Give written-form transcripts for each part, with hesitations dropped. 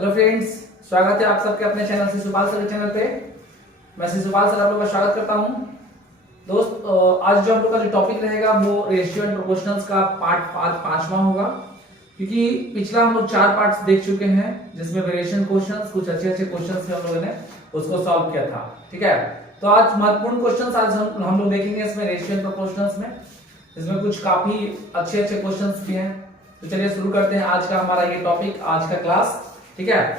Hello friends, स्वागत है आप सबके अपने चैनल से सुपाल सर के चैनल पे। मैं सुपाल सर आप लोगों का स्वागत करता हूं। दोस्त, आज जो हम लोग का जो टॉपिक रहेगा वो रेशियो एंड प्रोपोर्शनल्स का पार्ट पांचवा होगा, क्योंकि पिछला हम लोग 4 पार्ट्स देख चुके हैं जिसमें वेरिएशन क्वेश्चंस, कुछ अच्छे क्वेश्चंस थे, हम लोगों ने उसको सॉल्व किया था। ठीक है, तो आज महत्वपूर्ण क्वेश्चंस आज हम लोग देखेंगे इसमें रेशियो एंड प्रोपोर्शनल्स में। इसमें कुछ काफी अच्छे क्वेश्चंस भी हैं। तो चलिए शुरू करते हैं आज का हमारा ये टॉपिक, आज का क्लास। ठीक है,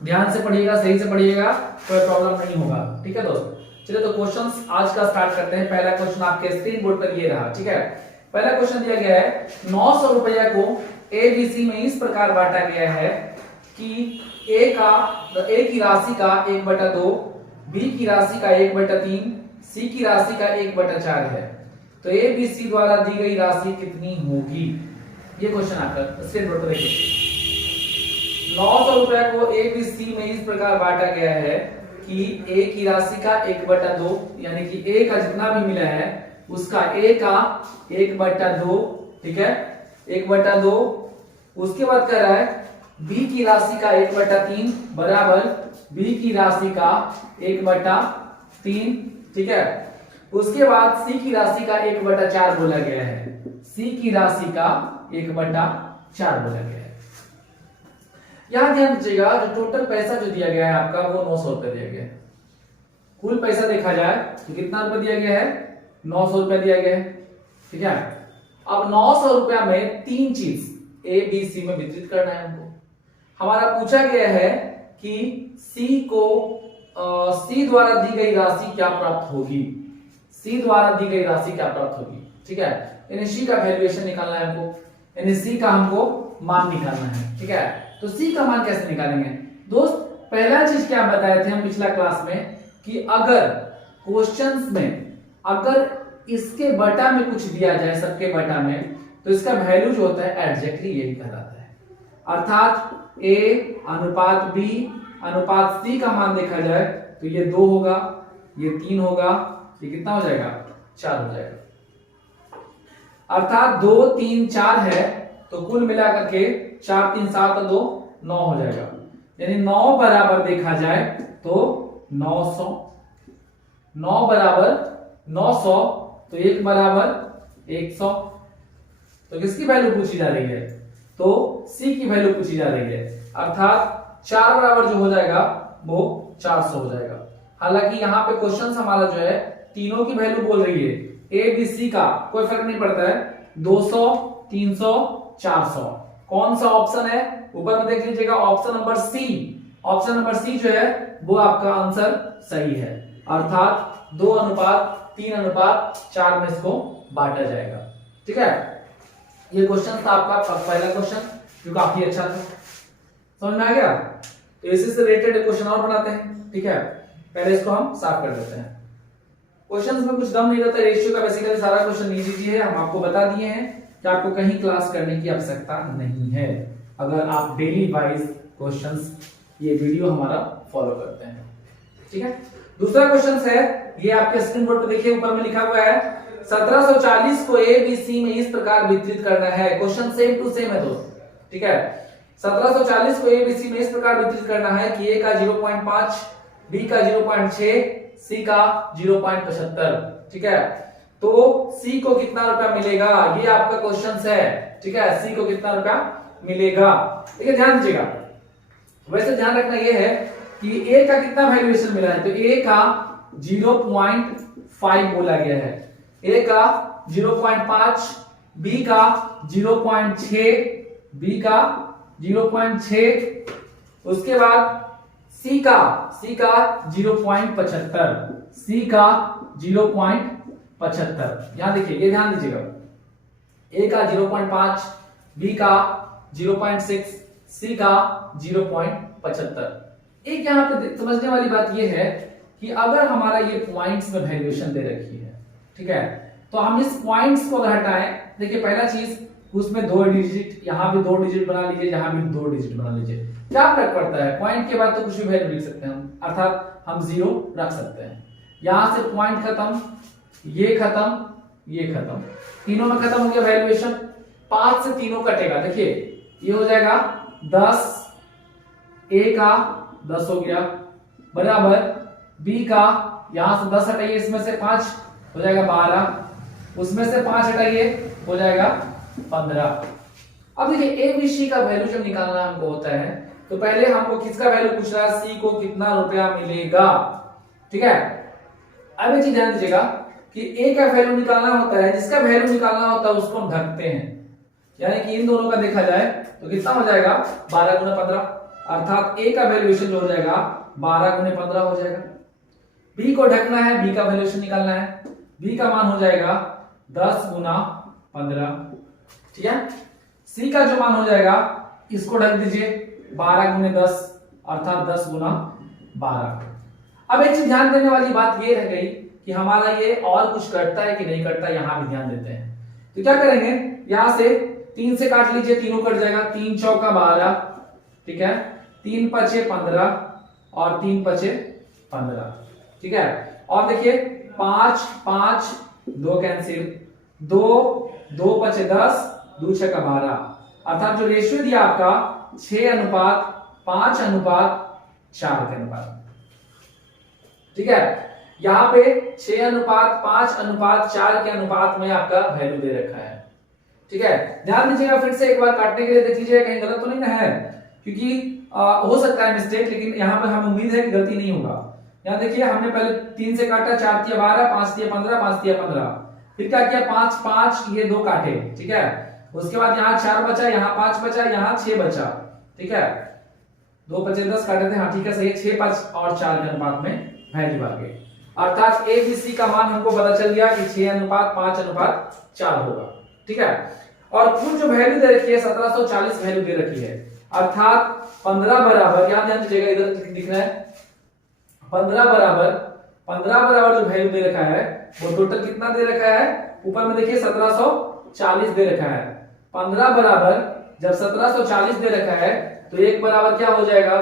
ध्यान से पढ़िएगा, सही से पढ़िएगा, कोई प्रॉब्लम नहीं होगा। ठीक है दोस्त, चलिए तो क्वेश्चंस आज का स्टार्ट करते हैं। पहला क्वेश्चन आपके स्क्रीन बोर्ड पर ये रहा। ठीक है, पहला क्वेश्चन दिया गया है 900 रुपया को एबीसी में इस प्रकार बांटा गया है कि ए की राशि का 1/2, बी की राशि का 1/3, सी की राशि का 1/4 है। तो एबीसी द्वारा दी गई राशि कितनी होगी? ये क्वेश्चन आपका स्क्रीन बोर्ड पर देखिए। 900 रुपया को एबीसी में इस प्रकार बांटा गया है कि ए की राशि का 1/2, यानी कि ए का जितना भी मिला है उसका ए का 1/2। ठीक है, 1/2। उसके बाद कह रहा है बी की राशि का 1/3 बराबर बी की राशि का 1/3। ठीक है, उसके बाद सी की राशि का 1/4 बोला गया है। सी की राशि का 1/4 बोला गया है। यहां ध्यान दीजिएगा, जो टोटल पैसा जो दिया गया है आपका वो 900 रुपया दिया गया है। कुल पैसा देखा जाए तो कितना रुपया दिया गया है? 900 रुपया दिया गया है। ठीक है, अब 900 रुपया में 3 चीज ए बी सी में वितरित करना है हमको। हमारा पूछा गया है कि सी द्वारा दी गई राशि क्या प्राप्त होगी। सी द्वारा दी गई राशि क्या प्राप्त होगी? ठीक है, यानी सी का वैल्यूएशन निकालना है हमको, यानी सी का हमको मान निकालना है। ठीक है, तो सी का मान कैसे निकालेंगे दोस्त? पहला चीज क्या बताए थे हम पिछला क्लास में कि अगर क्वेश्चंस में अगर इसके बटा में कुछ दिया जाए, सबके बटा में, तो इसका वैल्यू जो होता है एग्जैक्टली यही कहलाता है। अर्थात ए अनुपात बी अनुपात सी का मान देखा जाए तो ये 2 होगा, ये 3 होगा, ये कितना हो जाएगा? 4 हो जाएगा। अर्थात 2 3 4 है, तो कुल मिलाकर के 4 3 7 2 9 हो जाएगा। यानी 9 बराबर देखा जाए तो 900, 9 बराबर 900, तो 1 बराबर 100। तो किसकी वैल्यू पूछी जा रही है? तो सी की वैल्यू पूछी जा रही है। अर्थात 4 बराबर जो हो जाएगा वो 400 हो जाएगा। हालांकि यहाँ पे क्वेश्चन हमारा जो है तीनों की वैल्यू बोल रही है। ए बी सी का कोई फर्क नहीं पड़ता है, 200 300 400। कौन सा ऑप्शन है ऊपर में देख लीजिएगा, option number C. Option number C जो है वो आपका आंसर सही है। अर्थात 2:3:4 में इसको बांटा जाएगा। ठीक है, ये क्वेश्चन था आपका पहला क्वेश्चन, जो काफी अच्छा था। समझ में आ गया? तो इसी से रिलेटेड क्वेश्चन और बनाते हैं। ठीक है, पहले इसको हम साफ कर देते हैं। क्वेश्चंस में कुछ दम नहीं रहता। रेशियो का बेसिकली सारा क्वेश्चन नहीं दीजिए, हम आपको बता दिए हैं कि आपको कहीं क्लास करने की आवश्यकता नहीं है अगर आप डेली वाइज क्वेश्चंस ये वीडियो हमारा फॉलो करते हैं। ठीक है, दूसरा क्वेश्चन है, ये आपके स्क्रीन बोर्ड पर देखिए, ऊपर में लिखा हुआ है 1740 को ए बी सी में इस प्रकार वितरित करना है। क्वेश्चन सेम टू सेम है दोस्त। ठीक है, 1740 को ए बी सी में इस प्रकार वितरित करना है कि ए का 0.5, बी का 0.6, सी का 0.75। ठीक है, तो सी को कितना रुपया मिलेगा? ये आपका क्वेश्चन है। ठीक है, सी को कितना रुपया मिलेगा? ठीक है, ध्यान दीजिएगा। वैसे ध्यान रखना ये है कि ए का कितना वैल्यूएशन मिला है, तो ए का 0.5 बोला गया है, ए का 0.5, बी का 0.6, बी का 0.6, उसके बाद सी का 0.75, सी का 0.75। यहां देखिए, ये ध्यान दीजिएगा, ए का 0.5, बी का 0.6, सी का 0.75। एक यहां पे समझने वाली बात ये है कि अगर हमारा ये पॉइंट्स में वैल्यूएशन दे रखी है, ठीक है, तो हम इस पॉइंट्स को हटाएं। देखिए, पहला चीज उसमें 2 डिजिट, यहां भी 2 डिजिट बना लीजिए, यहां भी 2 डिजिट बना लीजिए। क्या फर्क पड़ता है? पॉइंट के बाद तो कुछ भी वैल्यू लिख सकते हैं हम, अर्थात हम 0 रख सकते हैं। यहां से पॉइंट खत्म, ये खत्म, ये खत्म, तीनों में खत्म हो गया वैल्यूएशन। 5 से तीनों कटेगा, देखिए ये हो जाएगा 10, ए का 10 हो गया बराबर बी का, यहां से 10 हटाइए, इसमें से 5 हो जाएगा 12, उसमें से 5 हटाइए हो जाएगा 15। अब देखिए ए बी सी का वैल्यू जब निकालना हमको होता है तो पहले हमको किसका वैल्यू पूछ रहा है, सी को कितना रुपया मिलेगा। ठीक है, अब एक चीज ध्यान दीजिएगा कि ए का वैल्यू निकालना होता है, जिसका वैल्यू निकालना होता है उसको हम ढकते हैं, यानी कि इन दोनों का देखा जाए तो कितना हो जाएगा 12 गुना 15, अर्थात ए का वैल्यूएशन जो हो जाएगा 12 गुने 15 हो जाएगा। बी को ढकना है, बी का वैल्यूएशन निकालना है, बी का मान हो जाएगा 10 गुना 15। ठीक है, सी का जो मान हो जाएगा इसको ढक दीजिए 12 गुने 10 अर्थात 10 गुना 12। अब एक चीज ध्यान देने वाली बात ये रह गई कि हमारा ये और कुछ कटता है कि नहीं कटता, यहां भी ध्यान देते हैं। तो क्या करेंगे, यहां से 3 से काट लीजिए, तीनों कट जाएगा, 3 चौका 12, ठीक है, 3 पचे 15 और 3 पचे 15। ठीक है, और देखिए 5 5 2 कैंसिल, 2 2 पचे 10, 2 6 का 12, अर्थात जो रेशियो दिया आपका 6:5 4 के अनुपात। ठीक है, यहां पे 6:5 4 के अनुपात में आपका वैल्यू दे रखा है। ठीक है, ध्यान दीजिएगा, फिर से एक बार काटने के लिए देख लीजिएगा कहीं गलत तो नहीं ना है, क्योंकि हो सकता है मिस्टेक, लेकिन यहाँ पे हमें उम्मीद है कि गलती नहीं होगा। यहाँ देखिए हमने पहले 3 से काटा, 4 तिया 12, 5 तिया 15, 5 तिया 15, फिर क्या किया 5 5 ये 2 काटे। ठीक है, उसके बाद यहाँ 4 बचा, यहाँ 5 बचा, यहाँ 6 बचा। ठीक है, 2 बचे 10 काटे थे, हाँ ठीक है सही है, 6 5 और 4 के अनुपात में वैल्यू आ गई, अर्थात ए बी सी का मान हमको पता चल गया कि 6:5:4 होगा। ठीक है, और कुल जो वैल्यू दे रखी है 1740 वैल्यू दे रखी है, अर्थात 15 बराबर, यहां ध्यान दीजिएगा इधर दिख रहा है 15 बराबर जो वैल्यू दे रखा है वो टोटल कितना दे रखा है, ऊपर में देखिए 1740 दे रखा है। 15 बराबर जब 1740 दे रखा है तो एक बराबर क्या हो जाएगा,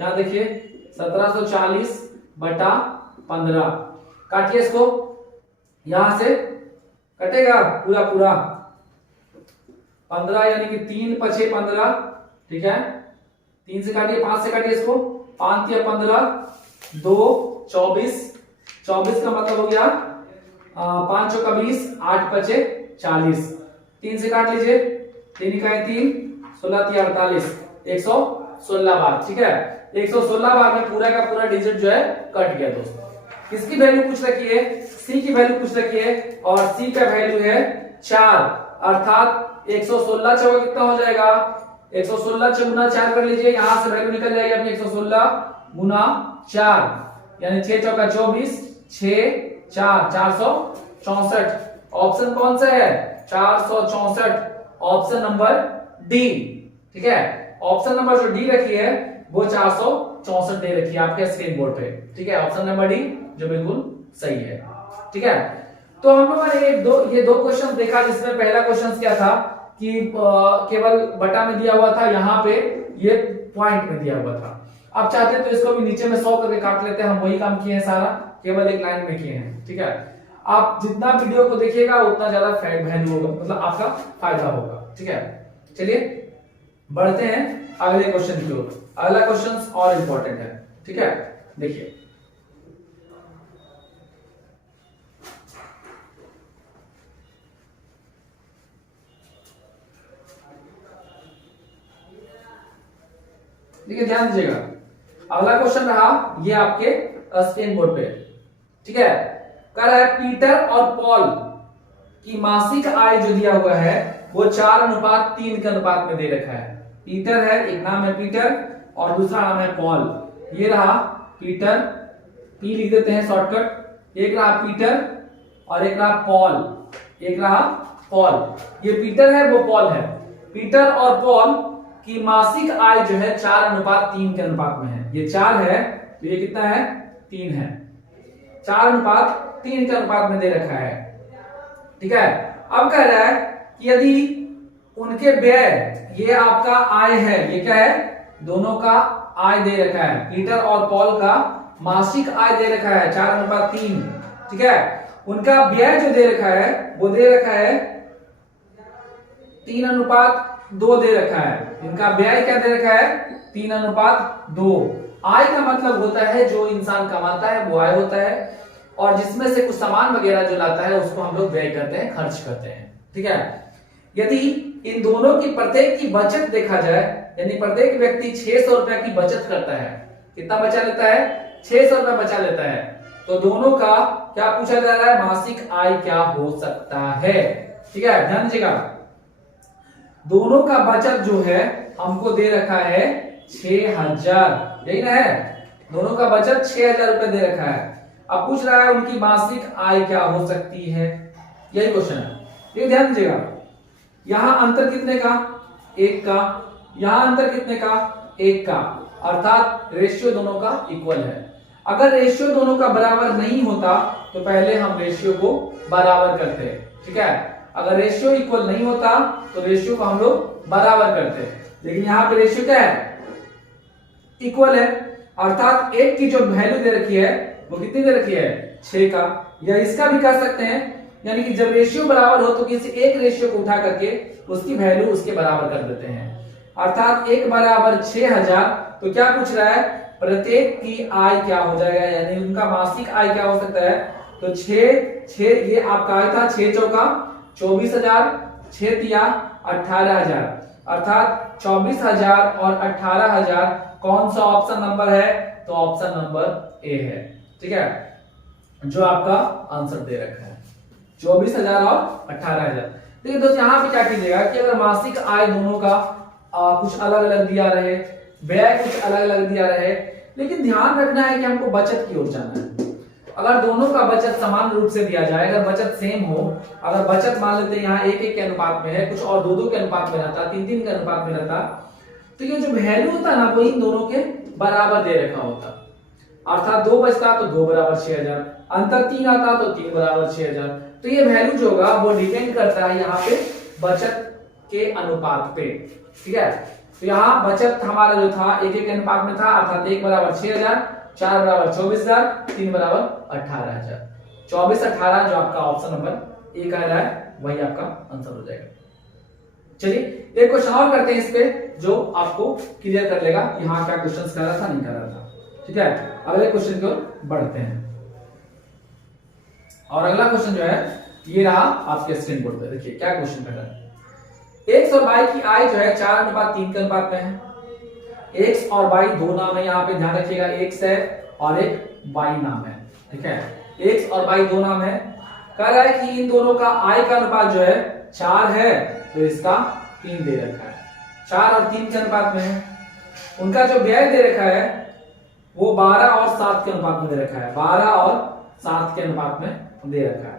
यहां देखिए 1740 बटा 15, काटिए इसको, यहां से कटेगा पूरा पूरा 15 यानी कि 3 पचे 15। ठीक है, 3 से काटिए, 5 से काटिए इसको, 5 तिया 15, 2 24, 24 का मतलब हो गया 5 चौका 20, 8 पचे 40, 3 से काट लीजिए, 3 इकाई 3, 16 तिया 48, 116 बार। ठीक है, 116 बार में पूरा का पूरा डिजिट जो है कट गया दोस्तों। किसकी वैल्यू पूछ रखी है, सी की वैल्यू पूछ रखी है, और सी का वैल्यू है 4, अर्थात 116 चौका कितना हो जाएगा, 116 गुना 4 कर लीजिए, यहां से वैल्यू निकल जाएगी अपनी 116 गुना 4, यानी 6 चौका 24, 6 4 464। ऑप्शन कौन सा है, 464, ऑप्शन नंबर डी। ठीक है, ऑप्शन नंबर जो डी रखी है वो 464 दे रखी है आपके स्क्रीन बोर्ड पे। ठीक है, ऑप्शन नंबर डी जो बिल्कुल सही है। ठीक है, तो हम लोगों ने ये दो क्वेश्चन देखा, जिसमें पहला क्वेश्चन क्या था कि केवल बटा में दिया हुआ था, यहाँ पे ये पॉइंट में दिया हुआ था। आप चाहते हैं तो इसको भी नीचे में 100 करके काट लेते हैं, हम वही काम किए हैं सारा, केवल एक लाइन में किए हैं। ठीक है, आप जितना वीडियो को देखिएगा उतना ज्यादा वैल्यू होगा, मतलब आपका फायदा होगा। ठीक है, चलिए बढ़ते हैं अगले क्वेश्चन की ओर। अगला क्वेश्चन और इंपॉर्टेंट है। ठीक है, देखिए देखिए ध्यान दीजिएगा, अगला क्वेश्चन रहा ये आपके स्क्रीन बोर्ड पे। ठीक है, कह रहा है पीटर और पॉल की मासिक आय जो दिया हुआ है वो 4:3 के अनुपात में दे रखा है। पीटर है, एक नाम है पीटर और दूसरा नाम है पॉल। ये रहा पीटर, पी लिख देते हैं शॉर्टकट, एक रहा पीटर और एक रहा पॉल, एक रहा पॉल। ये पीटर है वो पॉल है। पीटर और पॉल की मासिक आय जो है 4:3 के अनुपात में है। ये 4 है तो ये कितना है, 3 है, 4:3 के अनुपात में दे रखा है। ठीक है, अब कह रहा है कि यदि उनके व्यय, ये आपका आय है, ये क्या है, दोनों का आय दे रखा है, पीटर और पॉल का मासिक आय दे रखा है 4:3। ठीक है, उनका व्यय जो दे रखा है वो दे रखा है 3:1 2 दे रखा है, इनका व्यय क्या दे रखा है 3:2। आय का मतलब होता है जो इंसान कमाता है वो आय होता है, और जिसमें से कुछ सामान वगैरह जो लाता है उसको हम लोग व्यय करते हैं, खर्च करते हैं। ठीक है, यदि इन दोनों की प्रत्येक की बचत देखा जाए, यानी प्रत्येक व्यक्ति 600 रुपए की बचत करता है, कितना बचा लेता है 600 रुपए बचा लेता है, तो दोनों का क्या पूछा जा रहा है, मासिक आय क्या हो सकता है। ठीक है, ध्यान दीजिएगा, दोनों का बचत जो है हमको दे रखा है 6000, यही ना है, दोनों का बचत 6000 रुपए दे रखा है। अब पूछ रहा है उनकी मासिक आय क्या हो सकती है, यही क्वेश्चन है। ये ध्यान दीजिएगा, यहां अंतर कितने का 1 का, यहां अंतर कितने का 1 का, अर्थात रेशियो दोनों का इक्वल है। अगर रेशियो दोनों का बराबर नहीं होता तो पहले हम रेशियो को बराबर करते हैं। ठीक है, अगर रेशियो इक्वल नहीं होता तो रेशियो को हम लोग बराबर करते हैं, लेकिन यहां पे रेशियो क्या है इक्वल है, अर्थात 1 की जो वैल्यू दे रखी है वो कितनी दे रखी है 6 का, या इसका भी कर सकते हैं, यानी कि जब रेशियो बराबर हो तो किसी एक रेशियो को उठा करके उसकी वैल्यू उसके बराबर कर देते हैं, अर्थात 1 बराबर 6000। तो क्या पूछ रहा है, प्रत्येक की आय क्या हो जाएगा, यानी उनका मासिक आय क्या हो सकता है, तो 6 ये आपका आय था, 6 चौका 24000, 6 तिया 18000, अर्थात 24000 और 18000 कौन सा ऑप्शन नंबर है, तो ऑप्शन नंबर ए है। ठीक है, जो आपका आंसर दे रखा है 24000 और 18000। देखिए दोस्तों, यहां पे क्या कीजिएगा कि अगर मासिक आय दोनों का कुछ अलग अलग दिया रहे, व्यय कुछ अलग अलग दिया रहे, लेकिन ध्यान रखना है कि हमको बचत की ओर जाना है। अगर दोनों का बचत समान रूप से दिया जाए, अगर बचत सेम हो, अगर बचत मान लेते हैं यहाँ 1-1 के अनुपात में है, कुछ और 2-2 के अनुपात में रहता, 3-3 के अनुपात में रहता, तो ये जो वैल्यू होता ना वो इन दोनों के बराबर दे रखा होता, अर्थात 2 बचता तो 2 बराबर 6000, अंतर 3 आता तो 3 बराबर 6000। तो ये वैल्यू जो होगा वो डिपेंड करता है यहाँ पे बचत के अनुपात पे। ठीक है, तो यहाँ बचत हमारा जो था 1-1 के अनुपात में था, अर्थात 1 बराबर 6000, 4 बराबर 24000, 3 बराबर 18000, 24-18 जो आपका ऑप्शन नंबर ए कह रहा है वही आपका आंसर हो जाएगा। चलिए एक क्वेश्चन और करते हैं इस पे, जो आपको क्लियर कर लेगा कि हाँ क्या क्वेश्चन कर रहा था नहीं कर रहा था। ठीक है, अगले क्वेश्चन की ओर बढ़ते हैं, और अगला क्वेश्चन जो है ये रहा आपके स्क्रीन बोर्ड पे। देखिए क्या क्वेश्चन कर रहा है, एक्स और वाई की आय जो है 4:3 के अनुपात में है। एक्स और वाई दो नाम है, यहाँ पे ध्यान रखिएगा, एक्स है और एक वाई नाम है। ठीक है, एक्स और वाई दो नाम है। कह रहा है कि इन दोनों का आय का अनुपात जो है 4 है, तो इसका 3 दे रखा है, 4 और 3 के अनुपात में है। उनका जो व्यय दे रखा है वो 12 और 7 के अनुपात में दे रखा है, 12 और 7 के अनुपात में दे रखा है।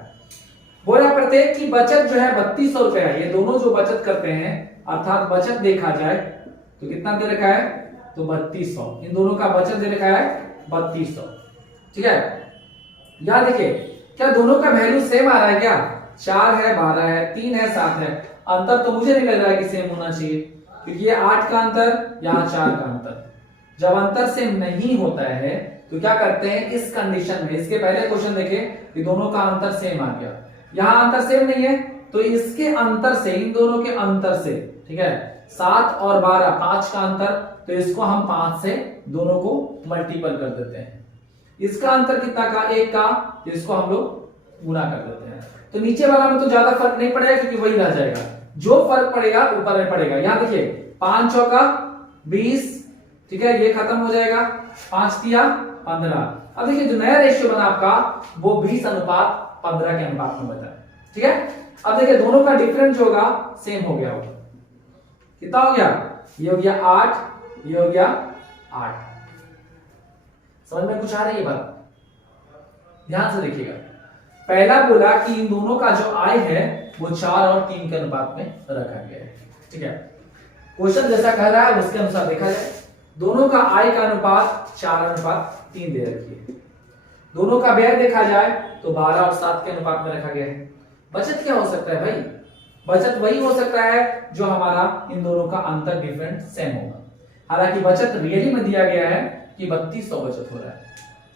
बोला प्रत्येक की बचत जो है 3200 रुपए है। ये दोनों जो बचत करते हैं, अर्थात बचत देखा जाए तो कितना दे रखा है, तो 3200, इन दोनों का बचत दे रखा है 3200। ठीक है, यहां देखिए क्या दोनों का वैल्यू सेम आ रहा है क्या, 4 है 12 है 3 है 7 है, अंतर तो मुझे नहीं लग रहा है कि सेम होना चाहिए, क्योंकि ये 8 का अंतर, यहाँ 4 का अंतर। जब अंतर सेम नहीं होता है तो क्या करते हैं, इस कंडीशन में, इसके पहले क्वेश्चन देखे कि दोनों का अंतर सेम आ गया, यहाँ अंतर सेम नहीं है तो इसके अंतर से, इन दोनों के अंतर से, ठीक है, 7 और 12 5 का अंतर, तो इसको हम 5 से दोनों को मल्टीपल कर देते हैं। इसका अंतर कितना का, 1 का, तो इसको हम लोग गुना कर देते हैं। तो नीचे वाला में तो ज्यादा फर्क नहीं पड़ेगा क्योंकि वही रह जाएगा, जो फर्क पड़ेगा ऊपर में पड़ेगा। यहां देखिए 5 चौका 20, ठीक है, ये खत्म हो जाएगा, 5 तिया 15। अब देखिए जो नया रेशियो बना आपका वो 20:15 के अनुपात में बचा है। ठीक है, अब देखिए दोनों का डिफरेंस जो होगा सेम हो गया होगा, कितना हो गया, ये हो गया 8, ये हो गया 8। समझ में कुछ आ रही है बात, ध्यान से देखिएगा। पहला बोला कि इन दोनों का जो आय है वो 4 और 3 के अनुपात में रखा गया है। ठीक है, क्वेश्चन जैसा कह रहा है उसके अनुसार देखा जाए, दोनों का आय का अनुपात 4:3 दे रखी है। दोनों का व्यय देखा जाए तो 12 और 7 के अनुपात में रखा गया है। बचत क्या हो सकता है भाई, बचत वही हो सकता है जो हमारा इन दोनों का अंतर डिफरेंट सेम होगा। हालांकि बचत रियली में दिया गया है कि 3200 बचत हो रहा है।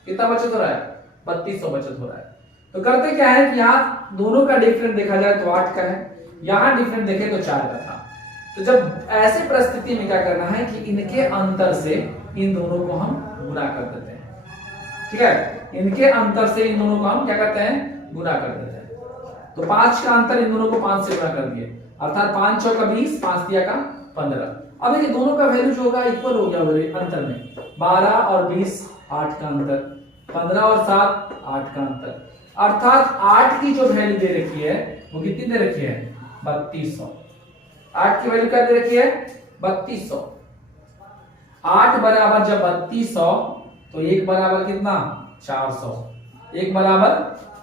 कितना बचत हो रहा है, 3200 बचत हो रहा है। तो करते क्या है कि यहाँ दोनों का डिफरेंट देखा जाए तो 8 का है, यहाँ डिफरेंट देखे तो 4 का था। तो जब ऐसे परिस्थिति में क्या करना है कि इनके अंतर से इन दोनों को हम गुणा कर देते हैं, ठीक है। इनके अंतर से इन दोनों को हम क्या करते हैं, गुणा कर देते हैं। तो 5 का अंतर इन दोनों को 5 से गुणा कर दिए, अर्थात 5 चौका 20, 5 तिया का 15। अब ये दोनों का वैल्यू जो होगा इक्वल हो गया अंतर में, 12 और 20 8 का अंतर, 15 और 7 8 का अंतर, अर्थात 8 की जो वैल्यू दे रखी है वो कितनी दे रखी है, 3200। 8 की वैल्यू क्या दे रखी है, 3200। 8 बराबर जब 3200 तो 1 बराबर कितना, 400। 1 बराबर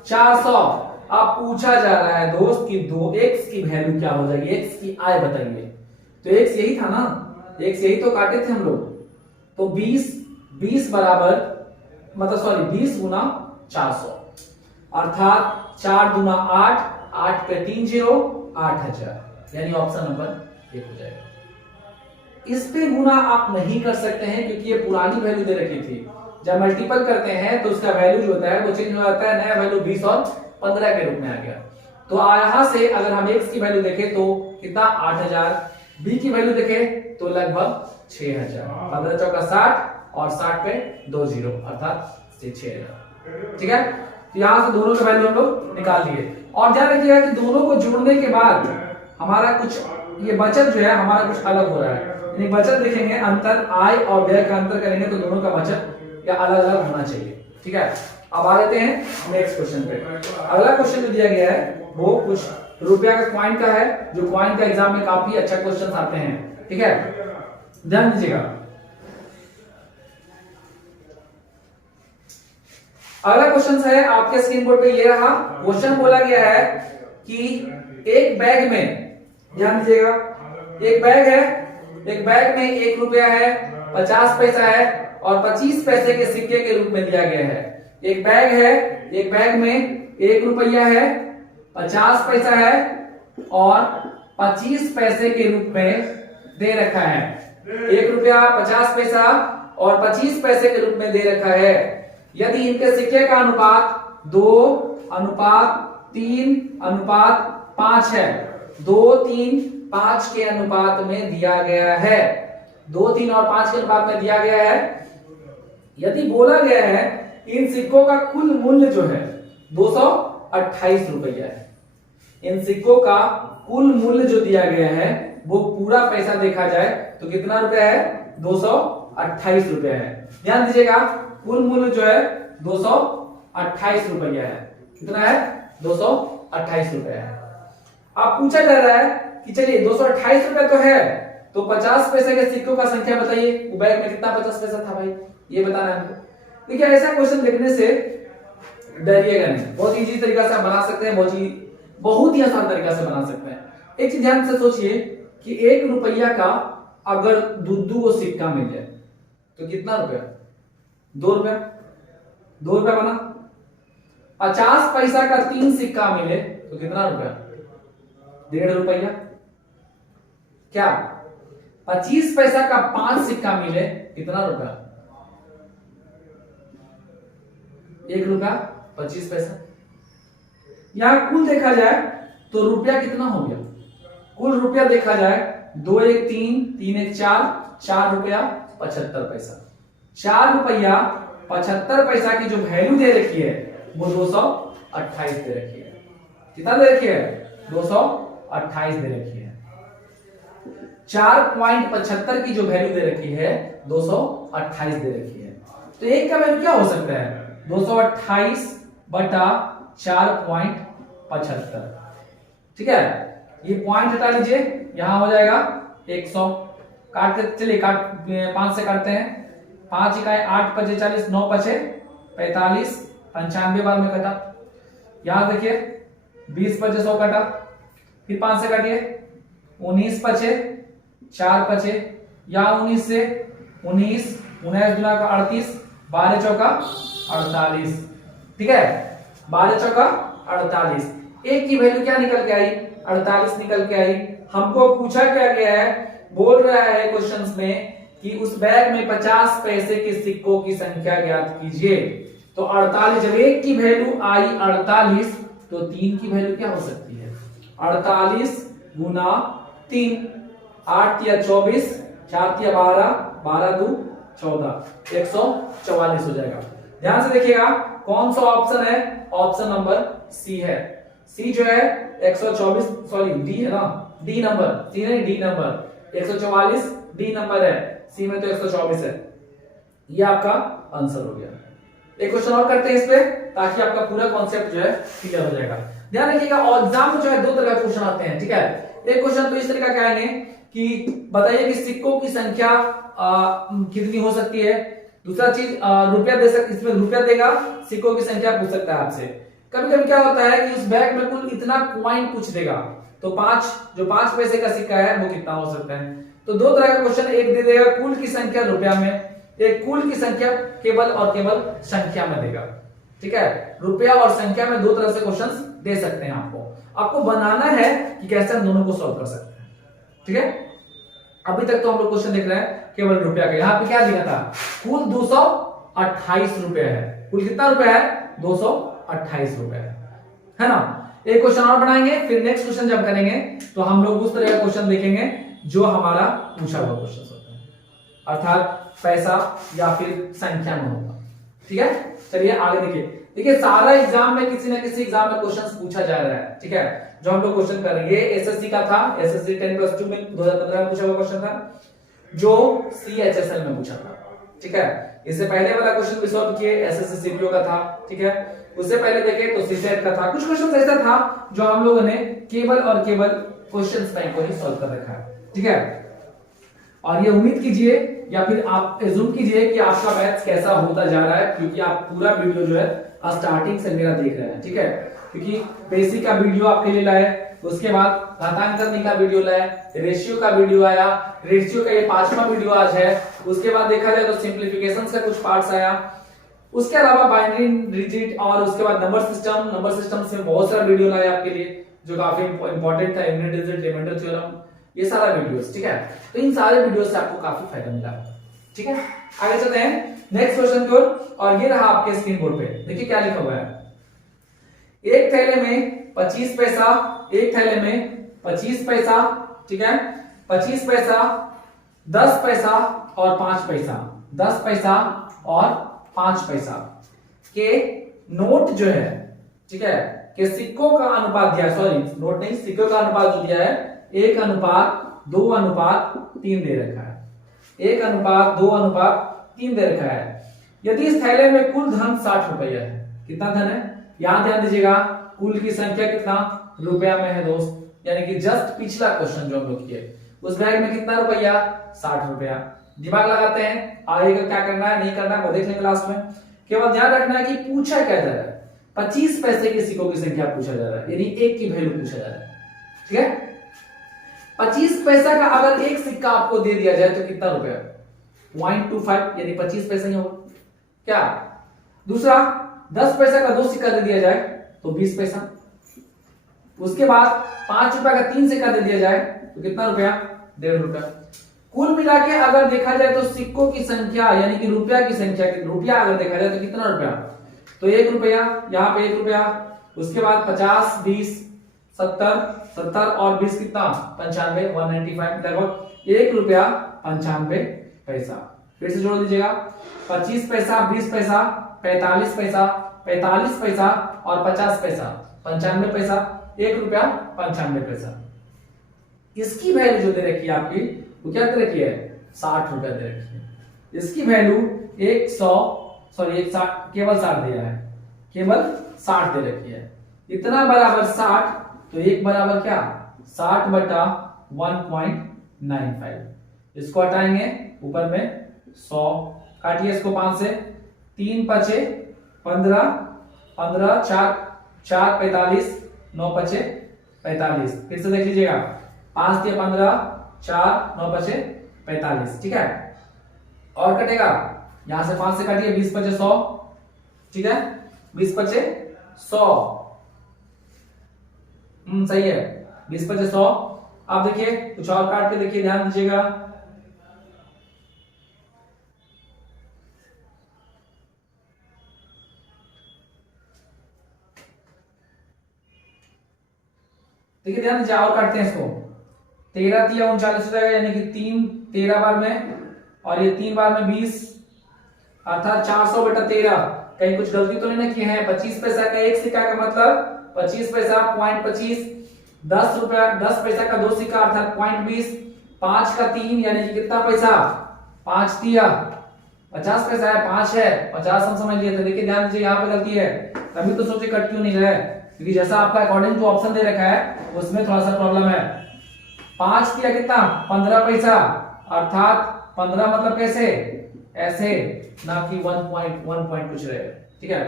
400। अब पूछा जा रहा है दोस्त कि 2x की वैल्यू क्या हो जाएगी, x की आय बताइए। तो x यही था ना, x यही तो काटे थे हम लोग। तो 20 बराबर मतलब सॉरी 20 गुना 400, अर्थात 4 गुना 8, 8 पे 3 0, 8000, यानी ऑप्शन नंबर 1 हो जाएगा। इस पे गुना आप नहीं कर सकते हैं क्योंकि ये पुरानी वैल्यू दे रखी थी। जब मल्टीपल करते हैं तो उसका वैल्यू जो होता है वो चेंज हो जाता है, नया वैल्यू 20 और 15 के रूप में आ गया। तो यहां से अगर हम x की वैल्यू देखें तो कितना, 8000, b की वैल्यू देखें तो लगभग 6000, 15 चौका 60 और 60 पे 2 0, अर्थात 6000, ठीक है। तो यहां से दोनों का वैल्यू हम लोग निकाल दिए। और ध्यान रखिएगा कि दोनों को जोड़ने के बाद हमारा कुछ ये बचत जो है हमारा कुछ अलग हो रहा है, यानी बचत देखेंगे, अंतर आय और व्यय का अंतर करेंगे तो दोनों का बचत या अलग अलग होना चाहिए, ठीक है। अब आ जाते हैं नेक्स्ट क्वेश्चन पे। अगला क्वेश्चन जो दिया गया है वो कुछ रुपया का कॉइन का है, जो कॉइन का एग्जाम में काफी अच्छा क्वेश्चन आते हैं, ठीक है, ध्यान दीजिएगा। अगला क्वेश्चन है आपके स्क्रीन बोर्ड पे, ये रहा क्वेश्चन। बोला गया है कि एक बैग में, ध्यान दीजिएगा, एक बैग है, एक बैग में 1 रुपया है, 50 पैसा है और 25 पैसे के सिक्के के रूप में दिया गया है। एक बैग है, एक बैग में 1 रुपया है, 50 पैसा है और 25 पैसे के रूप में दे रखा है। 1 रुपया, 50 पैसा और 25 पैसे के रूप में दे रखा है। यदि इनके सिक्के का अनुपात 2:3:5 है, 2:3:5 के अनुपात में दिया गया है, 2, 3 और 5 के अनुपात में दिया गया है। यदि बोला गया है इन सिक्कों का कुल मूल्य जो है 228 रुपया है, इन सिक्कों का कुल मूल्य जो दिया गया है वो पूरा पैसा देखा जाए तो कितना रुपया है, 228 रुपया है। ध्यान दीजिएगा, कुल मूल्य जो है 228 रुपया है। कितना है, 228 रुपया है। अब पूछा जा रहा है कि चलिए 228 रुपया तो है, तो 50 पैसे के सिक्कों का संख्या बताइए, वो बैग में कितना 50 पैसा था भाई, ये बताना है हमको। देखिए ऐसा क्वेश्चन देखने से डरिएगा नहीं, बहुत इजी तरीका से आप बना सकते हैं, बहुत ही आसान तरीका से बना सकते हैं। एक चीज ध्यान से सोचिए कि 1 रुपया का अगर दो सिक्का मिल जाए तो कितना रुपया, 2 रुपया, 2 रुपया बना। 50 पैसा का 3 सिक्का मिले तो कितना रुपया, 1.5 रुपया। क्या 25 पैसा का 5 सिक्का मिले कितना रुपया, 1 रुपया 25 पैसा। यहां कुल देखा जाए तो रुपया कितना हो गया, कुल रुपया देखा जाए 2 1 3 3 1 4, 4 रुपया 75 पैसा। 4 रुपया 75 पैसा की जो वैल्यू दे रखी है वो 228 दे रखी है। कितना दे रखी है, 228 दे रखी है। 4.75 की जो वैल्यू दे रखी है 228 दे रखी है। तो एक का वैल्यू क्या हो सकता है, 228 बटा 4.75, ठीक है। ये पॉइंट हटा लीजिए, यहां हो जाएगा 100। काटते चलिए, 5 से काटते हैं, 5 इकाई 8 पचे 40, 9 पचे 45, 95 बार में कटा। यहां देखिए 20 पचे 100 कटा, फिर 5 से काटिए, 19 पचे 4 पचे, यहां 19 से 19 गुना का 38, 12 चौका 48, ठीक है, 12 चौका 48। एक की वैल्यू क्या निकल के आई, 48 निकल के आई। हमको पूछा क्या गया है, बोल रहा है क्वेश्चंस में कि उस बैग में 50 पैसे के सिक्कों की संख्या ज्ञात कीजिए। तो 48, जब एक की वैल्यू आई 48 तो 3 की वैल्यू क्या हो सकती है, 48 गुना 3, 8 या 24, 4 या 12, 12 2 14, 144 हो जाएगा। ध्यान से देखिएगा कौन सा ऑप्शन है, ऑप्शन नंबर सी है। सी जो है 124, सॉरी डी है ना, डी नंबर, सी नहीं डी नंबर, 144 डी नंबर है, सी में तो 124 है। ये आपका आंसर हो गया। एक क्वेश्चन और करते हैं इस पे, ताकि आपका पूरा कॉन्सेप्ट जो है क्लियर हो जाएगा। ध्यान रखिएगा एग्जाम में जो है दो तरह के क्वेश्चन आते हैं, ठीक है। एक क्वेश्चन तो इस तरीके का आएंगे कि बताइए कि सिक्कों की संख्या कितनी हो सकती है। दूसरा चीज रुपया दे सकते, इसमें रुपया देगा, सिक्कों की संख्या पूछ सकता है आपसे। कभी कभी क्या होता है कि उस बैग में कुल इतना कॉइन पूछ देगा, तो 5 पैसे का सिक्का है वो कितना हो सकता है। तो दो तरह का क्वेश्चन, एक दे देगा कुल की संख्या रुपया में, एक कुल की संख्या केवल और केवल संख्या में देगा, ठीक है। रुपया और संख्या में दो तरह से क्वेश्चंस दे सकते हैं आपको बनाना है कि कैसे हम दोनों को सॉल्व कर सकते हैं, ठीक है। अभी तक तो हम लोग क्वेश्चन देख रहे हैं केवल रुपया का। यहाँ पे क्या दिया था, कुल 228 रुपए है। कुल कितना रुपया है, 228 रुपए है ना। एक क्वेश्चन और बनाएंगे, फिर नेक्स्ट क्वेश्चन जब करेंगे तो हम लोग उस तरह का क्वेश्चन देखेंगे जो हमारा पूछा हुआ क्वेश्चन होता है, अर्थात पैसा या फिर संख्या में होगा, ठीक है। चलिए आगे देखिए सारा एग्जाम में किसी न किसी एग्जाम में क्वेश्चन पूछा जा रहा है, ठीक है। जो हम लोग क्वेश्चन कर रहे हैं, ये एसएससी का था, एसएससी 10+2 में 2015 में पूछा हुआ क्वेश्चन था, जो सीएचएसएल में पूछा था, ठीक है। इससे पहले वाला क्वेश्चन भी सॉल्व किए, एसएससी सीपीओ का था, ठीक है। उससे पहले देखे तो सीसेट का था। कुछ क्वेश्चन ऐसा था जो हम लोगों ने केवल और केवल क्वेश्चन टाइप को ही सॉल्व कर रखा है, ठीक है। और ये उम्मीद कीजिए या फिर आप एज्यूम कीजिए कि आपका मैथ्स कैसा होता जा रहा है, क्योंकि आप पूरा वीडियो जो है स्टार्टिंग से मेरा देख रहे हैं, ठीक है। क्योंकि बेसिक का वीडियो आपके लिए लाए, उसके बाद घातांक करने का वीडियो लाए, रेशियो का वीडियो आया, रेशियो का ये 5वां वीडियो आज है। उसके बाद देखा जाए तो सिंप्लीफिकेशन का कुछ पार्ट्स आया, उसके अलावा बाइनरी डिजिट, और उसके बाद नंबर सिस्टम से बहुत सारा वीडियो लाया आपके लिए जो काफी इंपॉर्टेंट था, यूनिट डिजिट, रिमाइंडर थ्योरम, ये सारा वीडियोस, ठीक है। तो इन सारे वीडियो से आपको काफी फायदा मिला, ठीक है। आगे चलते हैं नेक्स्ट क्वेश्चन की ओर, और ये रहा आपके स्क्रीन बोर्ड पे। देखिए क्या लिखा हुआ है, एक थैले में 25 पैसा, एक थैले में 25 पैसा, ठीक है, 25 पैसा, 10 पैसा और 5 पैसा, 10 पैसा और 5 पैसा के नोट जो है, ठीक है, के सिक्कों का अनुपात दिया है, सॉरी नोट नहीं, सिक्कों का अनुपात जो दिया है 1:2:3 दे रखा है, 1:2:3 दे रखा है। यदि इस थैले में कुल धन 60 रुपया है, कितना धन है, यहां ध्यान दीजिएगा, कुल की संख्या कितना रुपया में है दोस्त, यानी कि जस्ट पिछला क्वेश्चन जो हम लोग किए, उस बैग में कितना रुपया, 60 रुपया। दिमाग लगाते हैं, आगे का क्या करना है नहीं करना है वो देख लेंगे लास्ट में। केवल ध्यान रखना है कि पूछा क्या जा रहा है, 25 पैसे के सिक्कों की संख्या पूछा जा रहा है, यानी एक की वैल्यू पूछा जा रहा है, ठीक है। 25 पैसा का अगर एक सिक्का आपको दे दिया जाए तो कितना रुपया, 0.25, यानी 25 पैसा ही होगा क्या। दूसरा 10 पैसा का 2 सिक्का दे दिया जाए तो 20 पैसा। उसके बाद 5 रुपया का 3 सिक्का दे दिया जाए तो कितना रुपया, 1.5 रुपया। कुल मिला के अगर देखा जाए तो सिक्कों की संख्या यानी कि रुपया की संख्या, रुपया अगर देखा जाए तो कितना रुपया, तो 1 रुपया, यहाँ पे 1 रुपया, उसके बाद 50, 20, 70 और 20 कितना, 95, 195, लगभग 1 रुपया 95 पैसा। फिर से जोड़ दीजिएगा, 25 पैसा, 20 पैसा, 45 पैसा, 45 पैसा और 50 पैसा, 95 पैसा, 1 रुपया 95 पैसा। इसकी वैल्यू जो दे रखी है आपकी, वो क्या दे रखी है, 60 रुपया दे रखी है। इसकी वैल्यू 160 केवल 60 दिया है, केवल 60 दे रखी है। इतना बराबर 60, तो एक बराबर क्या, 60/1.95। इसको हटाएंगे, ऊपर में 100 काटिए इसको 5 से, 3 पचे 15, 15 4 45, 9 पचे 45। फिर से देख लीजिएगा, 5 दिया 15, 4 9 पचे 45, ठीक है। और कटेगा, यहां से 5 से काटिए, 20 पचे 100, ठीक है, 20 पचे 100, सही है, 20 पचे 100। आप देखिए कुछ और काट के देखिए, ध्यान दीजिएगा, देखिए ध्यान दीजिए, और काटते हैं इसको, 13 तिया 39 हो जाएगा, यानी कि 3 13 बार में और ये 3 बार में 20, अर्थात 400 बटा 13। कहीं कुछ गलती तो नहीं ना की है? 25 पैसा का एक सिक्का का मतलब 25 पैसा पॉइंट 25, 10 रुपया 10 पैसा का दो सिक्का अर्थात पॉइंट 20, 5 का 3 यानी कि कितना पैसा? 5 तिया 50 पैसा है, 5 है 50 हम समझ लिए थे। देखिए ध्यान दीजिए यहाँ पे गलती है, तभी तो सोचे कट क्यों नहीं रहा है, क्योंकि जैसा आपका अकॉर्डिंग टू ऑप्शन दे रखा है उसमें थोड़ा सा प्रॉब्लम है। 5 तिया कितना? 15 पैसा, अर्थात 15 मतलब कैसे? ऐसे, ना कि 1 पॉइंट कुछ रहेगा। ठीक है,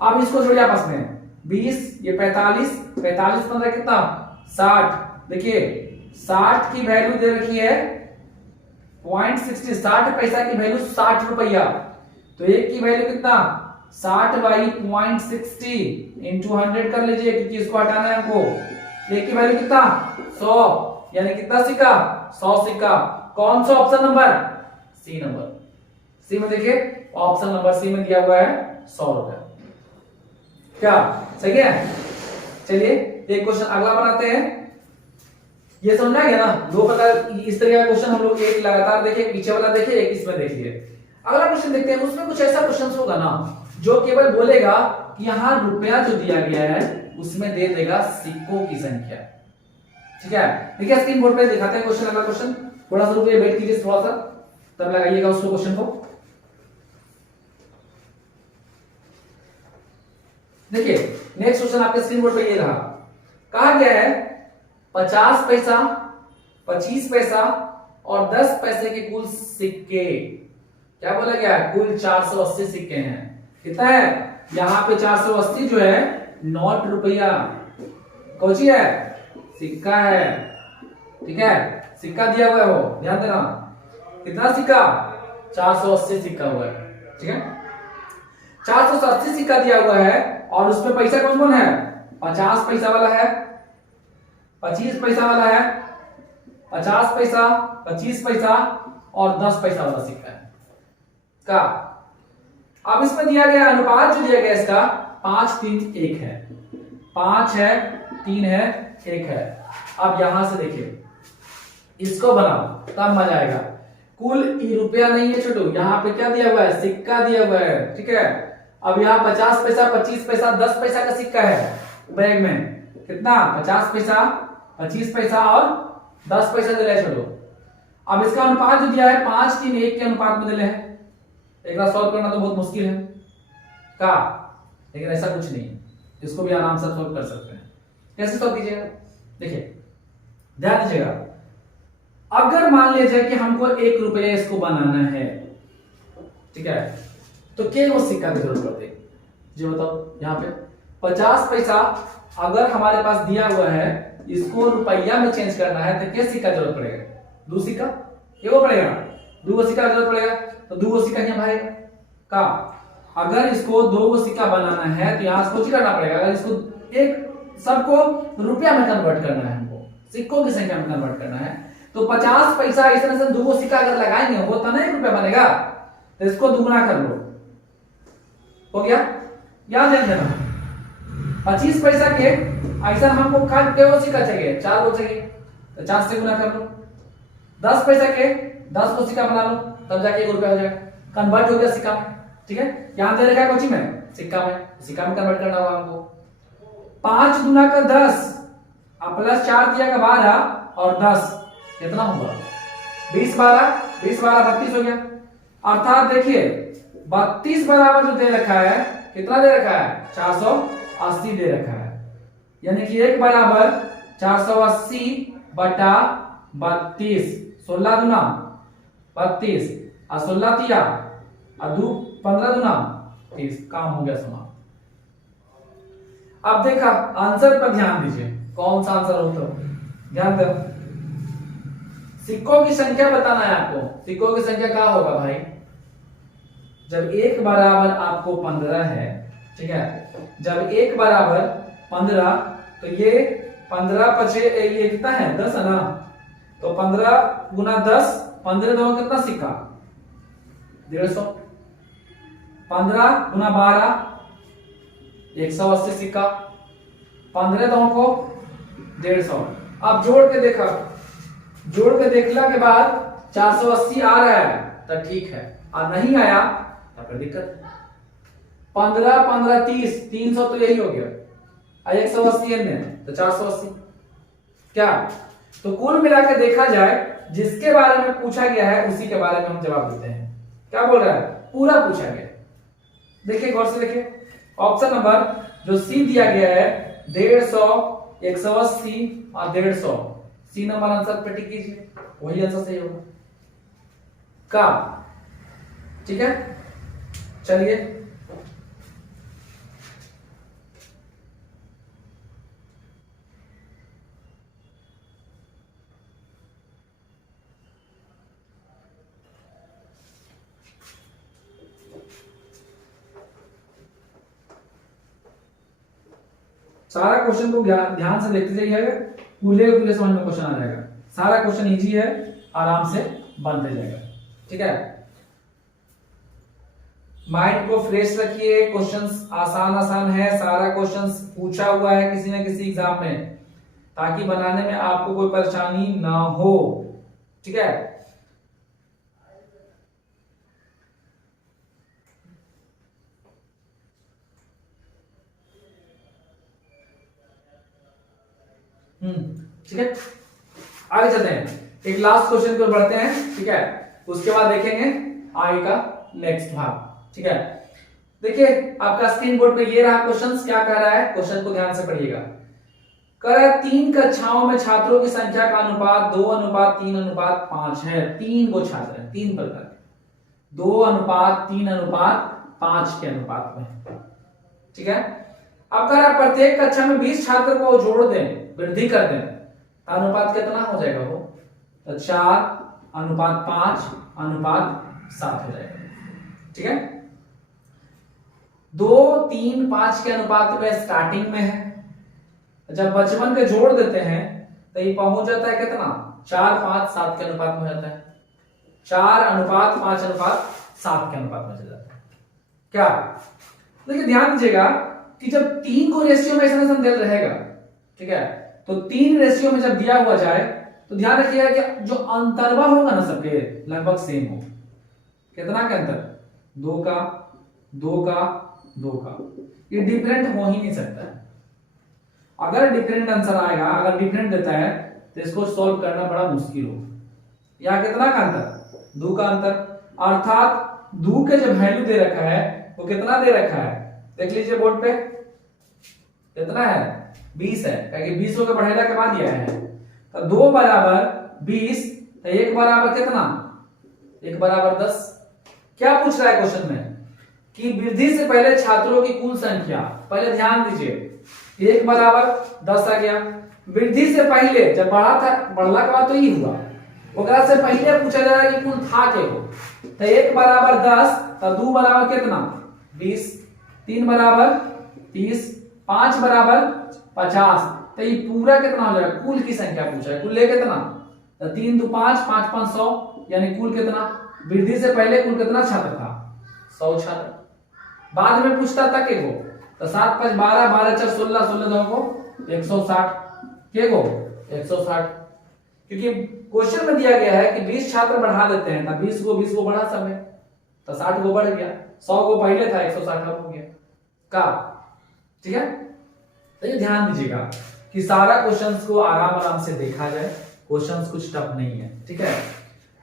अब इसको जोड़िए आपस में, 20 ये 45, 45 15 कितना? 60। देखिए 60 की वैल्यू दे रखी है 0.60, 60 पैसा की वैल्यू 60 रुपया, तो एक की वैल्यू कितना? 60 बाई 0.60 इंटू 100 कर लीजिए, क्योंकि इसको हटाना है हमको। एक की वैल्यू कितना? 100, यानी कितना सिक्का? 100 सिक्का। कौन सा option number? C number. C में देखिए ऑप्शन नंबर सी में दिया हुआ है 100 रुपया। क्या सही है? चलिए एक क्वेश्चन अगला बनाते हैं। ये समझ आ गया ना? दो प्रकार इस तरह का क्वेश्चन हम लोग एक लगातार देखे, पीछे वाला देखे, एक इसमें देखिए। अगला क्वेश्चन देखते हैं, उसमें कुछ ऐसा क्वेश्चन होगा ना जो केवल बोलेगा कि यहाँ रुपया जो दिया गया है उसमें दे देगा सिक्कों की संख्या। ठीक है, देखिए स्क्रीन बोर्ड पे दिखाते हैं क्वेश्चन। अगला क्वेश्चन थोड़ा सा रुकिए, वेट कीजिए थोड़ा सा, तब लगाइएगा उसको क्वेश्चन को। देखिए नेक्स्ट क्वेश्चन आपके स्क्रीन बोर्ड पे ये रहा, कहा गया है 50 पैसा 25 पैसा और 10 पैसे के कुल सिक्के, क्या बोला गया? कुल 480 सिक्के हैं। कितना है? यहाँ पे 480 जो है नोट रुपया, कौची है? सिक्का है। ठीक है, सिक्का दिया हुआ है, वो ध्यान देना। कितना सिक्का? 480 सिक्का हुआ है। ठीक है, 480 सिक्का दिया हुआ है और उसमें पैसा कौन कौन है? 50 पैसा वाला है, 25 पैसा वाला है, 50 पैसा 25 पैसा और 10 पैसा वाला सिक्का है का। अब इसमें दिया गया अनुपात जो दिया गया इसका 5 3 1 है, 5 है 3 है 1 है। अब यहां से देखिए इसको बनाओ तब मजा आएगा। कुल रुपया नहीं है छोटू, यहाँ पे क्या दिया हुआ है? सिक्का दिया हुआ है। ठीक है, अब यहाँ 50 पैसा 25 पैसा 10 पैसा का सिक्का है बैग में। कितना? 50 पैसा 25 पैसा और 10 पैसा दिया है छोटू। अब इसका अनुपात जो दिया है 5 3 1 के अनुपात में दिया है। एक बार सॉल्व करना तो बहुत मुश्किल है का, लेकिन ऐसा कुछ नहीं है, इसको भी आराम से सॉल्व कर सकते हैं। कैसे सॉल्व कीजिएगा? देखिए ध्यान दीजिएगा, अगर मान लिया जाए कि हमको 1 रुपया इसको बनाना है, ठीक है, तो केवल सिक्का की जरूरत पड़ती है। जी बताओ, यहाँ पे 50 पैसा अगर हमारे पास दिया हुआ है, इसको रुपया में चेंज करना है तो क्या सिक्का जरूरत पड़ेगा? 2 सिक्का, क्या पड़ेगा? 2 सिक्का जरूरत पड़ेगा, तो 2 सिक्का क्या भाई का। अगर इसको 2 सिक्का बनाना है तो यहाँ इसको करना पड़ेगा। अगर इसको एक सबको रुपया में कन्वर्ट करना है, हमको सिक्कों की संख्या में कन्वर्ट करना है, तो 50 पैसा इस तरह से 2 सिक्का अगर लगाएंगे वो तो नहीं 1 रुपया बनेगा, तो इसको दुगुना कर लो, हो गया। याद ध्यान देना 25 पैसा के ऐसा हमको क्या सिक्का चाहिए? 4 को चाहिए, तो 4 से गुना कर लो। 10 पैसा के 10 को सिक्का बना लो, तब जाके 1 रुपया हो जाएगा, कन्वर्ट हो गया सिक्का में। ठीक है, यहां दे रखा है कोची में? सिक्का में, सिक्का में कन्वर्ट करना होगा हमको। 5 गुना का 10 प्लस 4 दिया का 12 और 10 कितना होगा? 20 12 20 12 32 हो गया। अर्थात देखिए 32 बराबर जो दे रखा है, कितना दे रखा है? 480 दे रखा है, यानी कि 1 बराबर 480 बटा 32, 16 दुना 32 और 16 तिया और 2 15 दुना 30, काम हो गया समाप्त। अब देखा आंसर पर ध्यान दीजिए, कौन सा आंसर हो तो ध्यान दो। सिक्कों की संख्या बताना है आपको। सिक्कों की संख्या क्या होगा भाई? जब 1 बराबर आपको 15 है, ठीक है, जब 1 बराबर 15 तो ये 15 पचे ये कितना है? 10 है ना, तो 15 गुना 10, 15 दो कितना सिक्का? 150। 15 गुना 12 180 सिक्का, 15 दो को 150। अब जोड़ के देखा जोड़ के देखला के बाद 480 आ रहा है तो ठीक है, और नहीं आया तो फिर दिक्कत है। 15 15 30 300 तो यही हो गया, और 180 है तो 480 क्या। तो कुल मिला के देखा जाए जिसके बारे में पूछा गया है उसी के बारे में हम जवाब देते हैं। क्या बोल रहा है, पूरा पूछा गया। देखिए गौर से देखिए, ऑप्शन नंबर जो सी दिया गया है 150, 180 और 150, सी नंबर आंसर पे टिक कीजिए, वही आंसर सही होगा का। ठीक है, चलिए सारा क्वेश्चन को ध्यान से देखते जाइएगा, पूरे पूरे समझ में क्वेश्चन आ जाएगा। सारा क्वेश्चन इजी है, आराम से बनते जाएगा। ठीक है, माइंड को फ्रेश रखिए, क्वेश्चंस आसान आसान है, सारा क्वेश्चंस पूछा हुआ है किसी न किसी एग्जाम में, ताकि बनाने में आपको कोई परेशानी ना हो। ठीक है, ठीक है, आगे चलते हैं, एक लास्ट क्वेश्चन पर बढ़ते हैं। ठीक है, उसके बाद देखेंगे आगे का नेक्स्ट भाग। ठीक है, देखिए आपका स्क्रीन बोर्ड पे ये रहा क्वेश्चन, क्या कह रहा है, क्वेश्चन को ध्यान से पढ़िएगा। कह रहा है 3 कक्षाओं में छात्रों की संख्या का अनुपात 2:3:5 है। 3 को छात्र है, 3 प्रकार के, 2:3:5 के अनुपात में। ठीक है, अब कह रहा है प्रत्येक कक्षा में 20 छात्र को जोड़ दें, वृद्धि कर दें, अनुपात कितना हो जाएगा वो, तो 4:5:7 हो जाएगा। ठीक है, 2:3:5 के अनुपात में स्टार्टिंग में है, जब बचपन के जोड़ देते हैं तो ये पहुंच जाता है कितना, 4:5:7 के अनुपात में हो जाता है, 4:5:7 के अनुपात में चल जाता है। क्या, देखिए ध्यान दीजिएगा कि जब 3 को रेशियो में ऐसा दे रहेगा, ठीक है, तो 3 रेशियो में जब दिया हुआ जाए तो ध्यान रखिएगा कि जो अंतरवा होगा ना सबके लगभग सेम हो। कितना का अंतर, 2 का 2 का 2 का, ये डिफरेंट हो ही नहीं सकता है। अगर डिफरेंट आंसर आएगा, अगर डिफरेंट देता है तो इसको सॉल्व करना बड़ा मुश्किल हो। यहाँ कितना का अंतर, 2 का अंतर, अर्थात 2 के जो वैल्यू दे रखा है वो कितना दे रखा है, देख लीजिए बोर्ड पे कितना है, 20 है, क्योंकि 20 को बढ़ाया के बाद दिया है। तो 2 बराबर 20, तो 1 बराबर कितना, 1 बराबर 10। क्या पूछ रहा है क्वेश्चन में कि वृद्धि से पहले छात्रों की कुल संख्या, पहले ध्यान दीजिए 1 बराबर 10 आ गया, वृद्धि से पहले जब बढ़ा था, बढ़ला के बाद तो ये हुआ, ओकरा से पहले पूछा जा रहा है कि कुल था के हो, तो 1 बराबर 10, तो 2 बराबर कितना 20, 3 बराबर 30, 5 बराबर 50, तो ये पूरा कितना हो जाएगा, कुल की संख्या पूछा है, कुल ले कितना, तो 3 2 5 5 5 100, यानी कुल कितना, वृद्धि से पहले कुल कितना छात्र था, 100 छात्र। बाद में पूछता था के को, तो 7 5 12 12 4 16 16 2 को 160 के को 160, क्योंकि क्वेश्चन में दिया गया है कि 20 छात्र बढ़ा देते हैं, ना 20 को बढ़ा सब में, तो 60 को बढ़ गया, 100 को पहले था 160 हो गया का। ठीक है, तो ये ध्यान दीजिएगा कि सारा क्वेश्चंस को आराम से देखा जाए, क्वेश्चंस कुछ टफ नहीं है। ठीक है,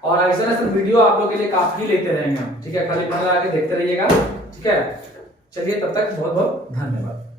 और ऐसा वीडियो आप लोगों के लिए काफी लेते रहेंगे हम। ठीक है, खाली पहले आके देखते रहिएगा। ठीक है, चलिए तब तक बहुत बहुत धन्यवाद।